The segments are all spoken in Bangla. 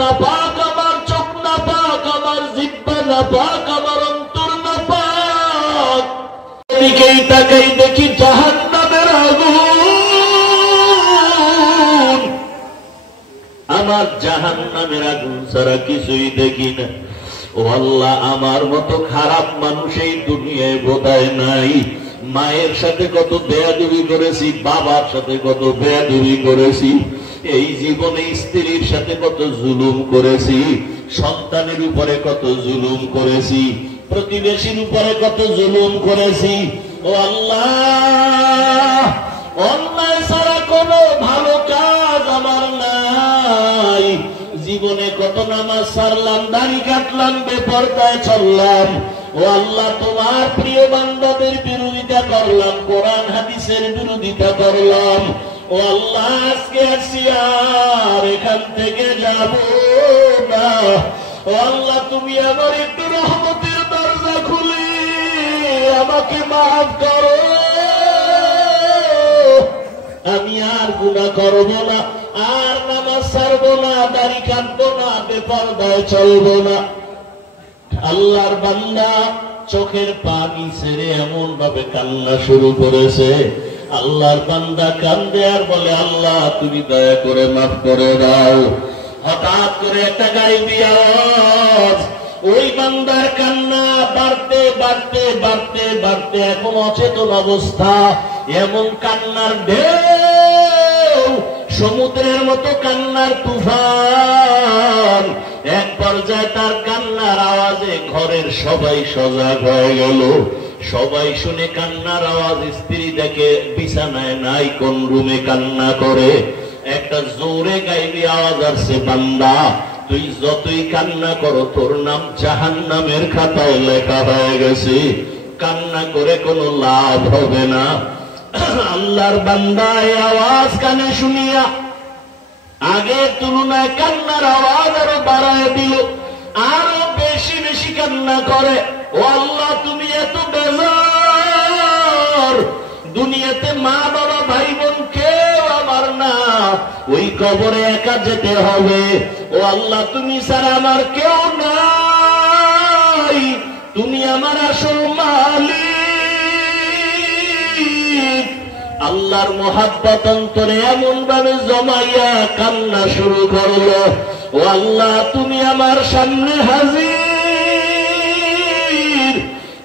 না পাক, আমার চোখ না পাক, আমার জিহ্বা না পাক, আমার অন্তর না পাক। এদিকেই তাকাই দেখি জাহান্নামের আগুন, আমার জাহান্নামের আগুন ছাড়া কিছুই দেখি না। ও আল্লাহ, আমার মতো খারাপ মানুষ এই দুনিয়ায় বোধহয় নাই। মায়ের সাথে কত বেয়াদবি করেছি, বাবার সাথে কত বেয়াদবি করেছি, এই জীবনে স্ত্রীর সাথে কত জুলুম করেছি, সন্তানের উপরে কত জুলুম করেছি, প্রতিবেশীর উপরে কত জুলুম করেছি। ও আল্লাহ, অন্যায় ছাড়া কোনো ভালো কাজ আমার নাই। জীবনে কত নামাজ ছাড়লাম, দাড়ি কাটলাম, বেপরদায় চললাম। ও আল্লাহ, তোমার প্রিয় বান্দাদের বিরোধিতা করলাম, কোরআন হাদিসের বিরোধিতা করলাম। ও আল্লাহ, আজকে আসি আর এখান থেকে যাব না। ও আল্লাহ, তুমি আমার একটু রহমতের দরজা খুলে আমাকে মাফ করো। আমি আর গুনাহ করব না, আর নামাজ ছাড়বো না, দাড়ি কাটবো না, বেপরদায় চলবো না। আল্লাহর বান্দা চোখের পানি ছেড়ে এমন ভাবে কান্না শুরু করেছে। আল্লাহর বান্দা কান্দে আর বলে, আল্লাহ তুমি দয়া করে মাফ করে দাও। হঠাৎ করে একটা গায়েবী আওয়াজ, ওই বান্দার কান্না বাড়তে বাড়তে বাড়তে বাড়তে এখন অচেতন অবস্থা। এমন কান্নার ঢেউ, সমুদ্রের মতো কান্নার তুফান। এক পর্যায়ে তার কান্নার আওয়াজে ঘরের সবাই সজাগ হয়ে গেল। সবাই শুনে কান্নার আওয়াজ, স্ত্রী দেখে বিছানায় নাই, কোন রুমে কান্না করে। একটা জোরে গাইবি আওয়াজ আসছে, বান্দা তুই যতই কান্না করো তোর নাম জাহান্নামের খাতায় লেখা হয়ে গেছে, কান্না করে কোনো লাভ হবে না। আল্লাহর বান্দা এই আওয়াজ কানে শুনিয়া আগের তুলনায় কান্নার আওয়াজ আরো বাড়ায় দিল, আরো বেশি বেশি কান্না করে। ও আল্লাহ, তুমি এত বেজার, দুনিয়াতে মা বাবা ভাই বোন কেউ আমার না, ওই কবরে একা যেতে হবে। ও আল্লাহ, তুমি ছাড়া আমার কেউ নাই, তুমি আমার আসল মালিক। আল্লাহর মোহাব্বত অন্তরে এমন ভাবে জমাইয়া কান্না শুরু করলো। ও আল্লাহ, তুমি আমার সামনে হাজির,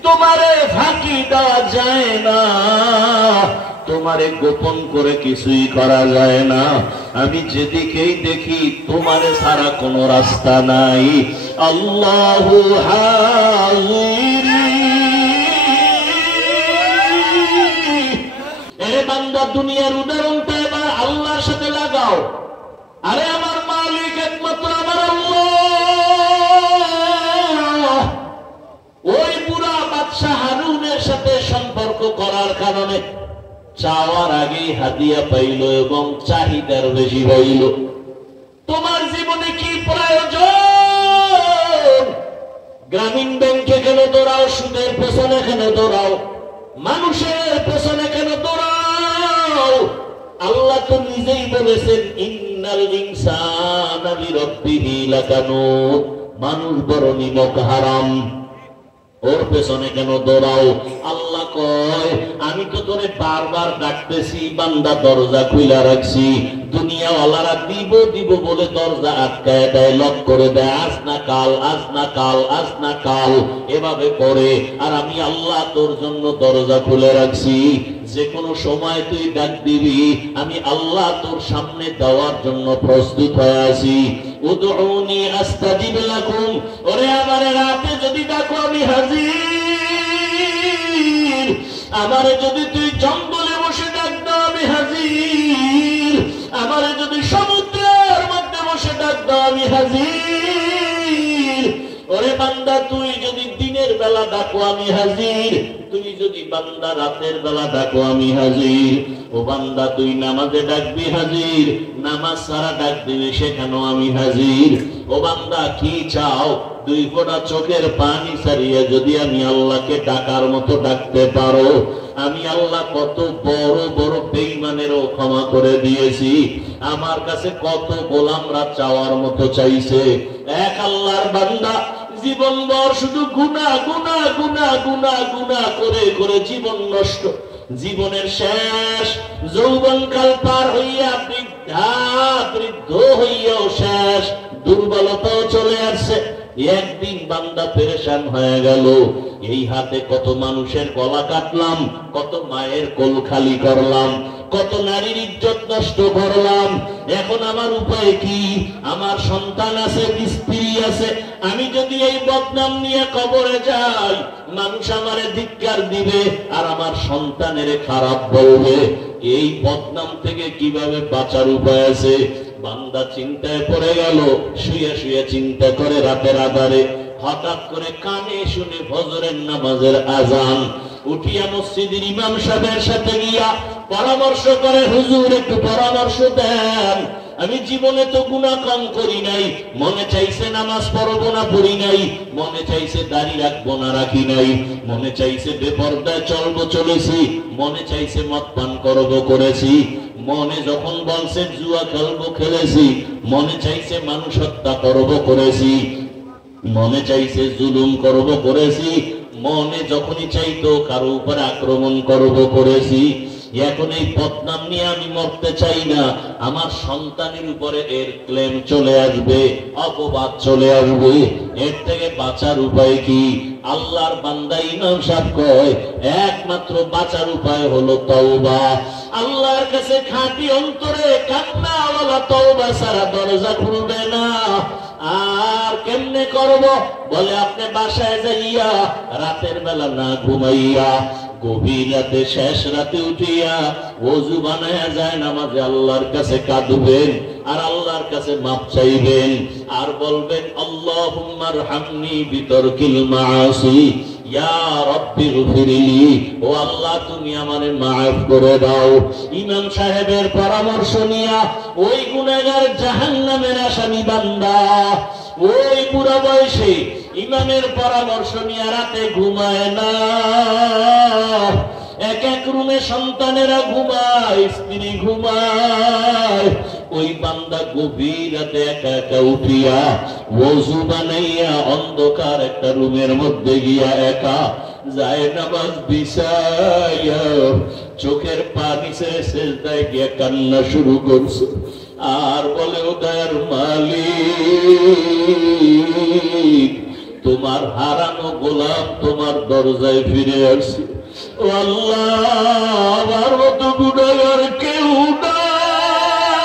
তোমারে ফাঁকি দেওয়া যায় না, তোমারে গোপন করে কিছুই করা যায় না। আমি যেদিকেই দেখি তোমারে ছাড়া কোনো রাস্তা নাই। আল্লাহু হাজির। বান্দা, দুনিয়ার উদাহরণটা এবার আল্লাহর সাথে লাগাও। আরে আমার মালিক একমাত্র আমার আল্লাহ। ওই বুড়া বাদশা হারুনের সাথে সম্পর্ক করার কারণে চাওয়ার আগেই হাদিয়া পাইল এবং চাহিদার বেশি হইল। তোমার জীবনে কি প্রয়োজন? গ্রামীণ ব্যাংকে কেন দৌড়াও? সুদের পেছনে কেন দৌড়াও? মানুষের পেছনে কেন দৌড়াও? আল্লাহ তো নিজেই বলেছেন, ইন্নাল ইনসানা লিরাব্বিহি লাকানুত, মানুষ বড় নিমক হারাম, ওর পেছনে কেন দৌড়াও? আল্লাহ কয়, আমি তো তোরে বারবার ডাকতেছি, বান্দা দরজা খুইলা রাখছি, দুনিয়াওয়ালারা দিব দিব বলে দরজা আটকায় দেয়, লক করে দেয়, আজ না কাল, আজ না কাল, আজ না কাল এভাবে করে। আর আমি আল্লাহ তোর জন্য দরজা খুলে রাখছি, যে কোনো সময় তুই ডাক দিবি, আমি আল্লাহ তোর সামনে দেওয়ার জন্য প্রস্তুত হয়ে আছি। উদউনি আস্তাজিব লাকুম, ওরে আমারে রাতে যদি ডাকো আমি হাজির, আমারে যদি তুই জঙ্গলে বসে ডাক দাও আমি হাজির, আমারে যদি সমুদ্রের মধ্যে বসে ডাক দাও আমি হাজির। ওরে বান্দা, বান্দা তুই যদি দিনের বেলা ডাকো আমি হাজির, তুই যদি বান্দা রাতের বেলা ডাকো আমি হাজির। ও বান্দা তুই নামাজে ডাকবি হাজির, নামাজ ছাড়া ডাক দিবি সেখানেও আমি হাজির। ও বান্দা কি চাও? দুই ফোঁটা চোখের পানি ছাড়িয়ে যদি আমি আল্লাহকে ডাকার মতো ডাকতে পারো, আমি আল্লাহ কত বড় বড় বেঈমানেরও ক্ষমা করে দিয়েছি। আমার কাছে কত গোলামরা চাওয়ার মতো চাইছে। এক আল্লাহর বান্দা জীবনভর শুধু গুনাহ গুনাহ গুনাহ গুনাহ গুনাহ করে করে জীবন নষ্ট। জীবনের শেষ যৌবনকাল পার হইয়া বৃদ্ধ হইয়াও শেষ, দুর্বলতাও চলে আসছে। একদিন বান্দা পেরেশান হয়ে গেল, এই হাতে কত মানুষের গলা কাটলাম, কত মায়ের কোল খালি করলাম, কত নারীর ইজ্জত নষ্ট করলাম। এখন আমার উপায় কি? আমার সন্তান আছে, স্ত্রী আছে, আমি যদি এই বদনাম নিয়ে কবরে যাই, মানুষ আমারে ধিক্কার দিবে আর আমার সন্তানের খারাপ বলবে। এই বদনাম থেকে কিভাবে বাঁচার উপায় আছে? বান্দা চিন্তায় পড়ে গেল, শুয়ে শুয়ে চিন্তা করে রাতের আধারে হঠাৎ করে কানে শুনে ফজরের নামাজের আজান। উঠিয়া মসজিদের ইমাম সাহেবের সাথে গিয়া পরামর্শ করে, হুজুর একটু পরামর্শ দেন, আমি জীবনে তো গুনাহ কম করি নাই, মনে চাইছে নামাজ পড়বো না পড়ি নাই, মনে চাইছে দাড়ি রাখবো না রাখি নাই, মনে চাইছে বেপরদায় চলবো চলেছি, মনে চাইছে মদ পান করবো করেছি, মনে যখন বলছে জুয়া খেলবো খেলেছি, মনে চাইছে মানুষ হত্যা করবো করেছি, মনে চাইছে জুলুম করবো করেছি, মনে যখনই চাইতো কারো উপরে আক্রমণ করবো করেছি। এখন এই বদনাম নিয়ে আমি মরতে চাই না, আমার সন্তানের উপরে এর ক্লেম চলে আসবে, অপবাদ চলে আসবে। এর থেকে বাঁচার উপায় কি? আল্লাহর বান্দা ইমাম সাহেব কয় একমাত্র বাঁচার উপায় হলো তওবা। আল্লাহর কাছে খাঁটি অন্তরে কান্নাওয়ালা তওবা ছাড়া দরজা খুলবে না। আর কেমনে করব? বলে আপনি বাসায় যাইয়া রাতের বেলা না ঘুমাইয়া গভীর রাতে শেষ রাতে উঠিয়া ওযু বানায়া যায় নামাজে আল্লাহর কাছে কাঁদবেন আর আল্লাহর কাছে মাপ চাইবেন আর বলবেন আল্লাহুম্মা আরহামনি বিতারকিল মাআসি, ইয়া রাব্বি গফিরলি, ও আল্লাহ তুমি আমারে মাফ করে দাও। ইমাম সাহেবের পরামর্শ নিয়া ওই গুনাহগার জাহান্নামের আসামি বান্দা ওই বুড়া বয়সে ইমামের পরামর্শ নিয়ে রাতে ঘুমায় না। এক এক রুমে সন্তানেরা ঘুমায়, স্ত্রী ঘুমায়। ওই বান্দা গভীর রাতে একা একা উঠিয়া ওযু বানাইয়া অন্ধকার একটা রুমের মধ্যে গিয়া একা যায় নামাজ বিছাইয়া চোখের পানি ছেড়ে সেজদায় গিয়া কান্না শুরু করছে আর বলে, ও দয়ার মালিক, তোমার হারানো গোলাম তোমার দরজায় ফিরে আসছে। ও আল্লাহ, আমার মতো গুনাহগার কেউ নাই।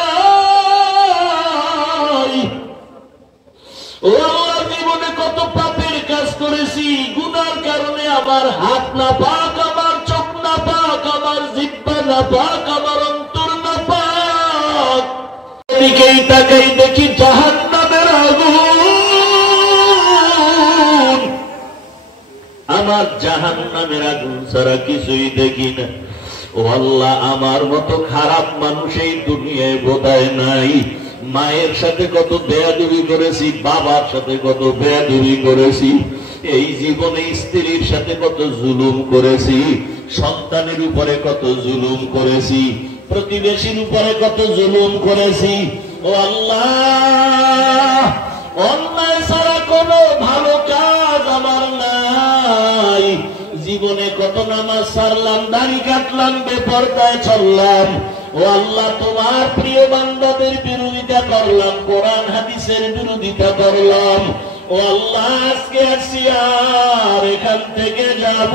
ও আল্লাহ, জীবনে কত পাপের কাজ করেছি, গুনার কারণে আমার হাত না পাক, আমার চোখ না পাক, আমার জিহ্বা না পাক, আমার অন্তর না পাক। এদিকেই তাকাই দেখি জাহান্নামের আগুন, আমার জাহান্নামের আগুন ছাড়া কিছুই দেখি না। ও আল্লাহ, আমার মতো খারাপ মানুষ এই দুনিয়ায় বোধহয় নাই। মায়ের সাথে কত বেয়াদবি করেছি, বাবার সাথে কত বেয়াদবি করেছি, এই জীবনে স্ত্রীর সাথে কত জুলুম করেছি, সন্তানের উপরে কত জুলুম করেছি, প্রতিবেশীর উপরে কত জুলুম করেছি। ও আল্লাহ, অন্যায় ছাড়া কোনো ভালো কাজ আমার নাই। জীবনে কত নামাজ ছাড়লাম, দাড়ি কাটলাম, বেপরদায় চললাম। ও আল্লাহ, তোমার প্রিয় বান্দাদের বিরোধিতা করলাম, কোরআন হাদিসের বিরোধিতা করলাম। ও আল্লাহ, আজকে আসছি আর এখান থেকে যাব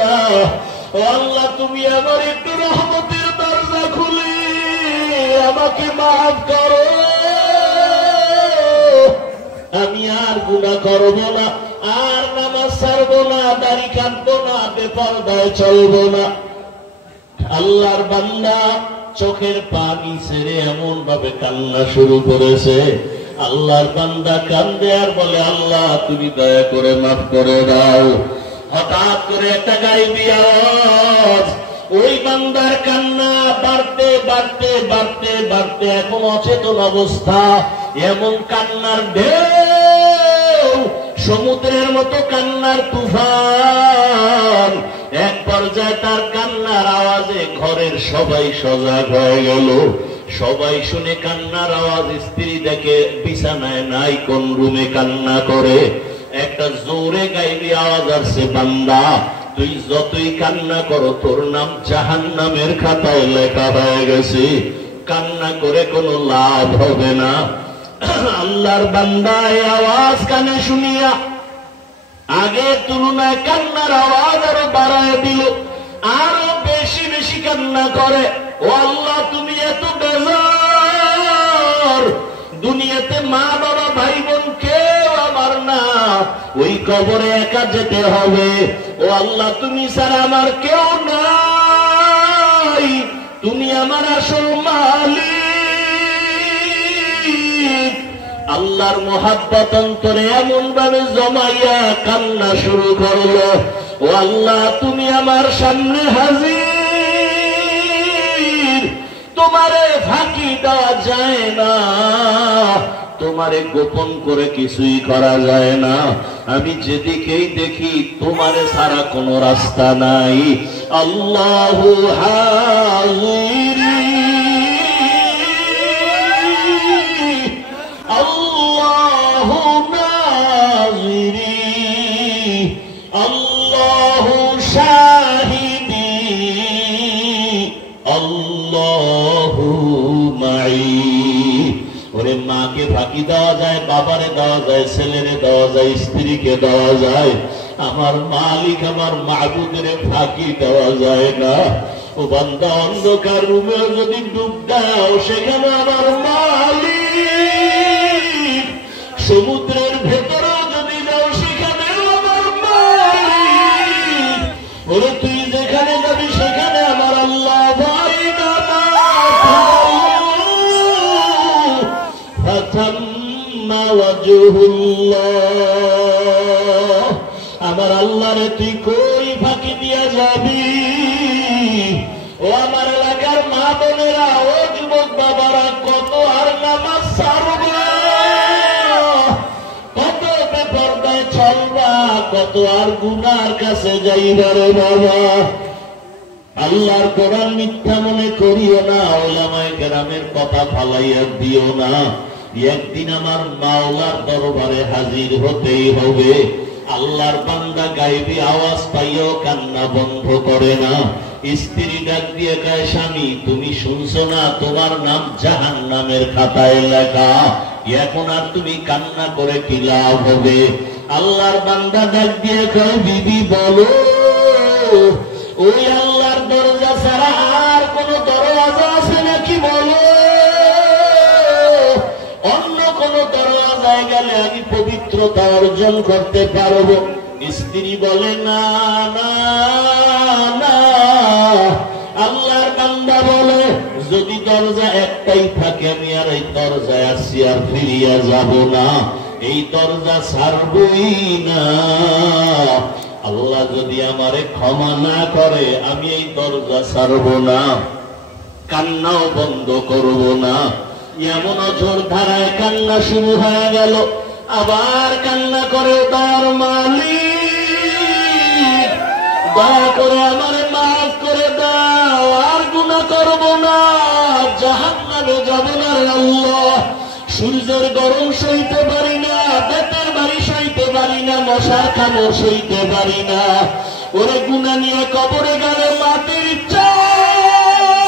না। ও আল্লাহ, তুমি আমার একটু রহমতের দরজা খুলে আমাকে মাফ করো। আমি আর গুনাহ করব না, আর নামাজ ছাড়বো না, দাড়ি কাটবো না, বেপরদায় চলবো না। আল্লাহর বান্দা চোখের পানি ছেড়ে এমন ভাবে কান্না শুরু করেছে, আল্লাহর বান্দা কান্দে আর বলে, আল্লাহ তুমি দয়া করে মাফ করে দাও। হঠাৎ করে একটা গায়েবী আওয়াজ, ওই বান্দার কান্না বাড়তে বাড়তে বাড়তে বাড়তে এখন অচেতন অবস্থা। এমন কান্নার ঢেউ, সমুদ্রের মতো কান্নার তুফান। এক পর্যায়ে তার কান্নার আওয়াজে ঘরের সবাই সজাগ হয়ে গেল। সবাই শুনে কান্নার আওয়াজ, স্ত্রী দেখে বিছানায় নাই, কোন রুমে কান্না করে। একটা জোরে গাইবি আওয়াজ আসছে, বান্দা তুই যতই কান্না করো তোর নাম জাহান্নামের খাতায় লেখা হয়ে গেছে, কান্না করে কোনো লাভ হবে না। আল্লাহর বান্দা এই আওয়াজ কানে শুনিয়া আগের তুলনায় কান্নার আওয়াজ আরো বাড়ায় দিল, আরো বেশি বেশি কান্না করে। ও আল্লাহ তুমি এত বেজার, দুনিয়াতে মা বাবা ভাই বোন কেউ আমার না, ওই কবরে একা যেতে হবে। ও আল্লাহ তুমি ছাড়া আমার কেউ নাই, তুমি আমার আসল মালিক। আল্লাহর মোহাব্বত অন্তরে এমন ভাবে জমাইয়া কান্না শুরু করলো, ও আল্লাহ তুমি আমার সামনে হাজির, তোমারে ফাঁকি দেওয়া যায় না, তোমারে গোপন করে কিছুই করা যায় না। আমি যেদিকেই দেখি তোমারে ছাড়া কোনো রাস্তা নাই। আল্লাহু হাজির, আল্লাহু নাজিরি, আল্লাহু শাহিদি, আল্লাহু মাই। ওরে মাকে ফাঁকি দেওয়া যায়, বাবারে দেওয়া যায়, ছেলেরে দেওয়া যায়, স্ত্রীকে দেওয়া যায়, আমার মালিক আমার মাহবুদের ফাঁকি দেওয়া যায় না। ও বান্দা অন্ধকার রুমে যদি ডুব দাও সেখানে আমার মালিক, সমুদ্রের ভেতরেও যদি যাও সেখানে আমার মালিক, ওরে তুই যেখানে যাবি সেখানে আমার আল্লাহ। ভাই না আমার আল্লাহ রে তুই কই ফাঁকি দিয়া যাবি? ও আমার এলাকার মা বোনেরা, ও যুবক বাবারা, কত আর নামাজ ছাড়বা, কত বেপরদায় চলবা, কত আর গুনার কাছে যাইবা রে বাবা। আল্লাহর কোরআন মিথ্যা মনে করিও না, ওলামায়ে কেরামের কথা ফালাইয়া দিও না। একদিন আমার মাওলার দরবারে হাজির হতেই হবে। আল্লাহর বান্দা গায়েবী আওয়াজ পাইও কান্না বন্ধ করে না। স্ত্রী ডাক দিয়ে কয়, স্বামী তুমি শুনছো না তোমার নাম জাহান্নামের খাতায় লেখা, এখন আর তুমি কান্না করে কি লাভ হবে? আল্লাহর বান্দা ডাক দিয়ে কয়, বিবি বলো, ওই আল্লাহর দরজা ছাড়া আর কোন দরওয়াজা আছে নাকি বলো, অন্য কোন দরওয়াজায় গেলে আমি পবিত্রতা অর্জন করতে পারবো? স্ত্রী বলে, না না না। আল্লাহর বান্দা বলে, যদি দরজা একটাই থাকে আমি আর এই দরজায় আসি আর ফিরিয়া যাব না, এই দরজা ছাড়বই না। আল্লাহ যদি আমারে ক্ষমা না করে আমি এই দরজা ছাড়ব না, কান্নাও বন্ধ করব না। এমন ঝোর ধারায় কান্না শুরু হয়ে গেল। আবার কান্না করে, দয়ার মালিক দয়া করে আমারে মাফ করে দাও, আর গুনাহ করব না, জাহান্নামে যাব না রে আল্লাহ। সূর্যের গরম সইতে পারি না, বেতের বাড়ি সইতে পারি না, মশার কামড় সইতে পারি না। ওরে গুনাহ নিয়ে কবরে গেলে মাটির চাপ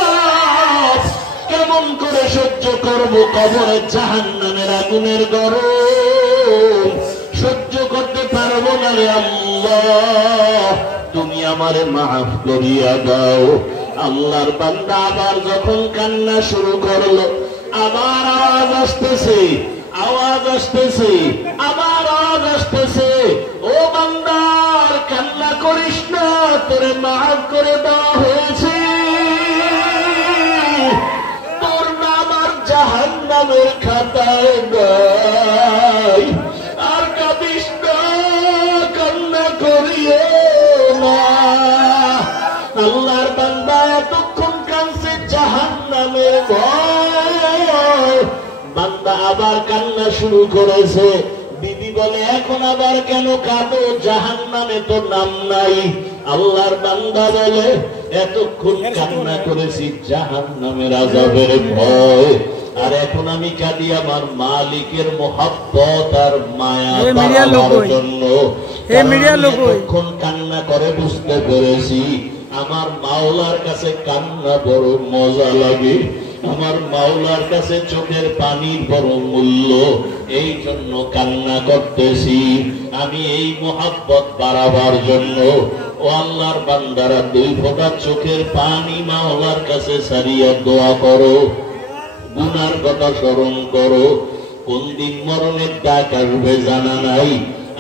কেমন করে সহ্য করব? কবরে জাহান্নামের আগুনের গরম সহ্য করতে পারবো না রে আল্লাহ, তুমি আমারে মাফ করিয়া দাও। আল্লাহর বান্দা আবার যখন কান্না শুরু করলো, আবার আওয়াজ আসতেছে, আওয়াজ আসতেছে, আবার আওয়াজ আসতেছে, ও বান্দার কান্না করিস না, তোরে মাফ করে দেওয়া হয়েছে, তোর নাম আর জাহান্নামের খাতায় শুরু করেছে। বিবি বলে, এখন আবার কেন কাঁদো? জাহান্নামে তো নাম নাই। আল্লাহর বান্দা বলে, এতক্ষণ কান্না করেছি জাহান্নামের আযাবের ভয়, আর এখন আমি কাঁদি আমার মালিকের মহব্বত আর মায়া পাওয়ার জন্য। এতক্ষণ কান্না করে বুঝতে পেরেছি আমার মাওলার কাছে কান্না বড় মজা লাগে, আমার মাওলার কাছে চোখের পানির বড় মূল্য, এই জন্য কান্না করতেছি। আমি এই মহব্বত বাড়াবার জন্য ও আল্লাহর বান্দারা 2 ফোঁটা চোখের পানি মাওলার কাছে সারিয়া দোয়া করো, গুনার কথা স্মরণ করো। কোন দিন মরণের ডাক আসবে জানা নাই।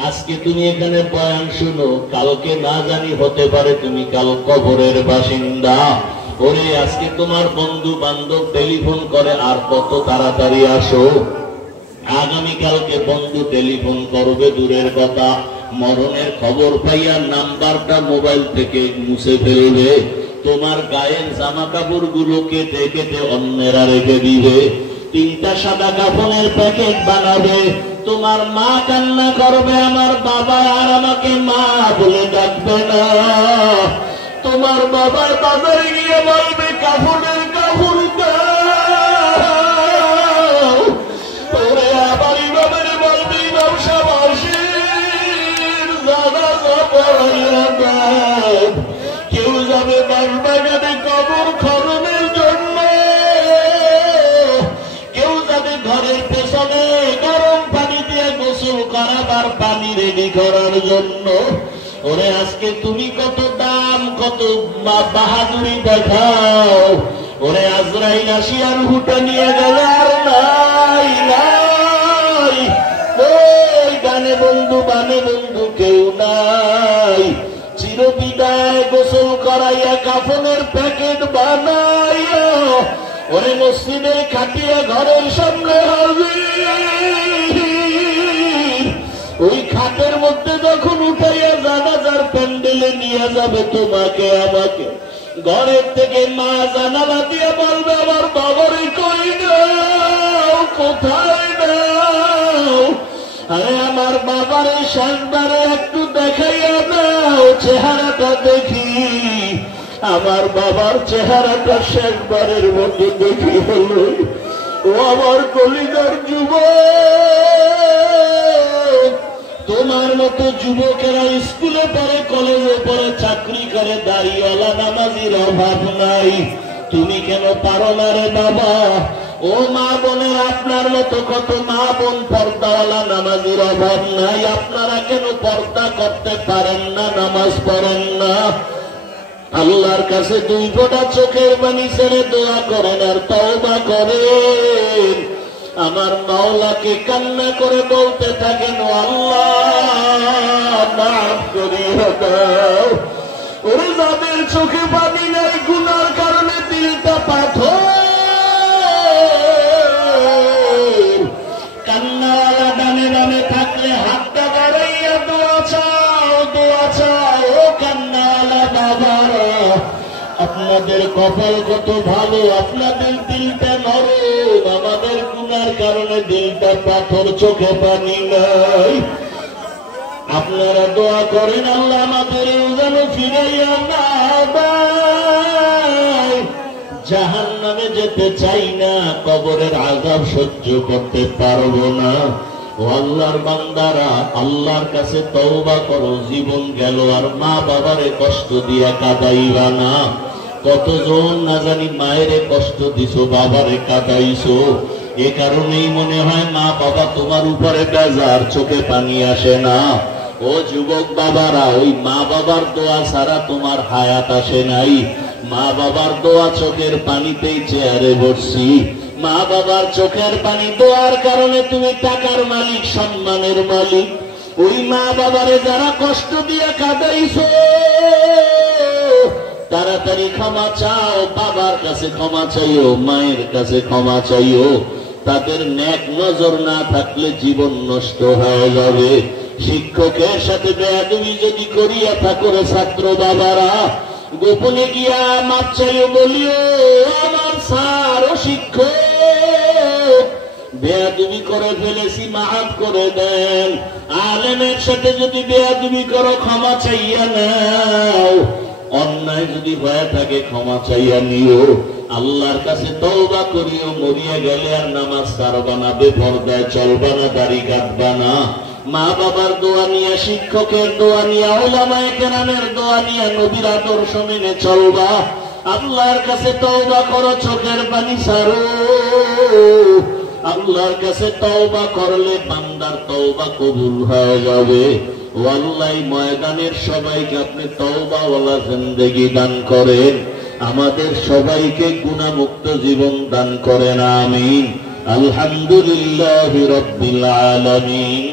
আজকে তুমি এখানে বয়ান শুনো, কালকে না জানি হতে পারে তুমি কাল কবরের বাসিন্দা। ওরে আজকে তোমার বন্ধু বান্ধব টেলিফোন করে, আর কত তাড়াতাড়ি আসো। আগামীকালকে বন্ধু টেলিফোন করবে দূরের কথা, মরণের খবর পাইয়া নাম্বারটা মোবাইল থেকে মুছে ফেলবে। তোমার গায়ের জামা কাপড় গুলো কেটে কেটে অন্যেরা রেখে দিবে। 3টা সাদা কাফনের প্যাকেট বানাবে। তোমার মা কান্না করবে, আমার বাবা আর আমাকে মা বলে ডাকবে না। তোমার বাবার বাজারে গিয়ে বলবে, কাফনের কাপড় দাও। ওরে আবার ইমামের বলবে, ইমাম সাহেব জানাজা পড়াইয়া দাও। কেউ যাবে বাগানে কবর খননের জন্য, কেউ যাবে ঘরের পেছনে গরম পানি দিয়ে গোসল করাবার পানি রেডি করার জন্য। ওরে আজকে তুমি কত দাম, কত বাহাদুরি দেখাও। ওরে আজরাইল আসিয়ার হুটা নিয়ে গেল, আর নাই নাই, ওই গানে বন্ধু বানে বন্ধু কেউ নাই। চিরবিদায় গোসল করাইয়া কাফনের প্যাকেট বানাইয়া ওরে মসজিদের খাটিয়া ঘরের সামনে হাজির। ওই খাটের মধ্যে যখন উঠাইয়া জানাজার প্যান্ডেলে নিয়ে যাবে তোমাকে আমাকে, ঘরের থেকে মা জানালা দিয়ে বলবে, আমার বাবারে কই নাও, কোথায় নাও? আরে আমার বাবারে শেষবারে একটু দেখাইয়া দাও, চেহারাটা দেখি। আমার বাবার চেহারাটা শেষবারের মধ্যে দেখি হলো। ও আমার কলিজার যুবক, তোমার মতো যুবকেরা স্কুলে পড়ে, কলেজে পড়ে, চাকরি করে, দাড়িওয়ালা নামাজির অভাব নাই। তুমি কেন পারো না রে বাবা? ও মা বোনের, আপনার মতো কত মা বোন পর্দাওয়ালা নামাজির অভাব নাই। আপনারা কেন পর্দা করতে পারেন না, নামাজ পড়েন না? আল্লাহর কাছে 2 ফোঁটা চোখের পানি ছেড়ে দোয়া করেন আর তওবা করেন। আমার মাওলাকে কান্না করে বলতে থাকেন, আল্লাহ মাফ করিয়া দাও। ওরে যাদের চোখে পানি নাই, গুনার কারণে দিলটা পাথর, কান্নাওয়ালা ডানে ডানে থাকলে হাতটা বাড়াইয়া দোয়া চাও, দোয়া চাও। ও কান্নাওয়ালা বাবারা, আপনাদের কপাল কত ভালো, আপনাদের দিলটা নরম। আমাদের গুনার কারণে দিলটা পাথর, চোখে পানি নাই। আপনারা দোয়া করেন, আল্লাহ আমাদের যেন ফিরাইয়া না দেয়। জাহান্নামে যেতে চাই না, কবরের আযাব সহ্য করতে পারবো না। ও আল্লাহর বান্দারা, আল্লাহর কাছে তওবা করো। জীবন গেল আর মা বাবারে কষ্ট দিয়া কাঁদাইবা না। কতজন না জানি মায়েরে কষ্ট দিছো, বাবারে কাঁদাইছো। এ কারণেই মনে হয় মা বাবা তোমার উপরে বেজার, চোখে পানি আসে না। ও যুবক বাবারা, ওই মা বাবার দোয়া ছাড়া তোমার হায়াত আসে নাই। মা বাবার দোয়া চোখের পানিতেই চেয়ারে বসছি। মা বাবার চোখের পানি দোয়ার কারণে তুমি টাকার মালিক, সম্মানের মালিক। ওই মা বাবারে যারা কষ্ট দিয়ে কাঁদাইছো, তাড়াতাড়ি ক্ষমা চাও। বাবার কাছে ক্ষমা চাইও, মায়ের কাছে ক্ষমা চাইও। তাদের নেক নজর না থাকলে জীবন নষ্ট হয়ে যাবে। শিক্ষকের সাথে বেয়াদবি যদি করিয়া থাকো ছাত্র বাবারা, গোপনে গিয়া মাপ চাইও, বলিও, আমার স্যার ও শিক্ষক, বেয়াদবি করে ফেলেছি, মাফ করে দেন। আলেমের সাথে যদি বেয়াদবি করো, ক্ষমা চাইয়া নাও। অন্যায় যদি হয়ে থাকে, ক্ষমা চাইয়া নিও। আল্লাহর কাছে তওবা করিও। মরিয়া গেলে আর নামাজ ছাড়বা না, বেপরদায় চলবা না, দাড়ি কাটবা না। মা বাবার দোয়া নিয়ে, শিক্ষকের দোয়া নিয়ে, উলামায়ে কেরামের দোয়া নিয়ে নবীর আদর্শ মেনে চলবা। আল্লাহর কাছে তওবা করো, চোখের পানি ছাড়ো। আল্লাহর কাছে তওবা করলে বান্দার তওবা কবুল হয়ে যাবে। ও আল্লাহ, ময়দানের সবাইকে আপনি তওবাওয়ালা জিন্দেগি দান করেন, আমাদের সবাইকে গুনাহমুক্ত জীবন দান করেন, আমিন। আলহামদুলিল্লাহি রাব্বিল আলামিন।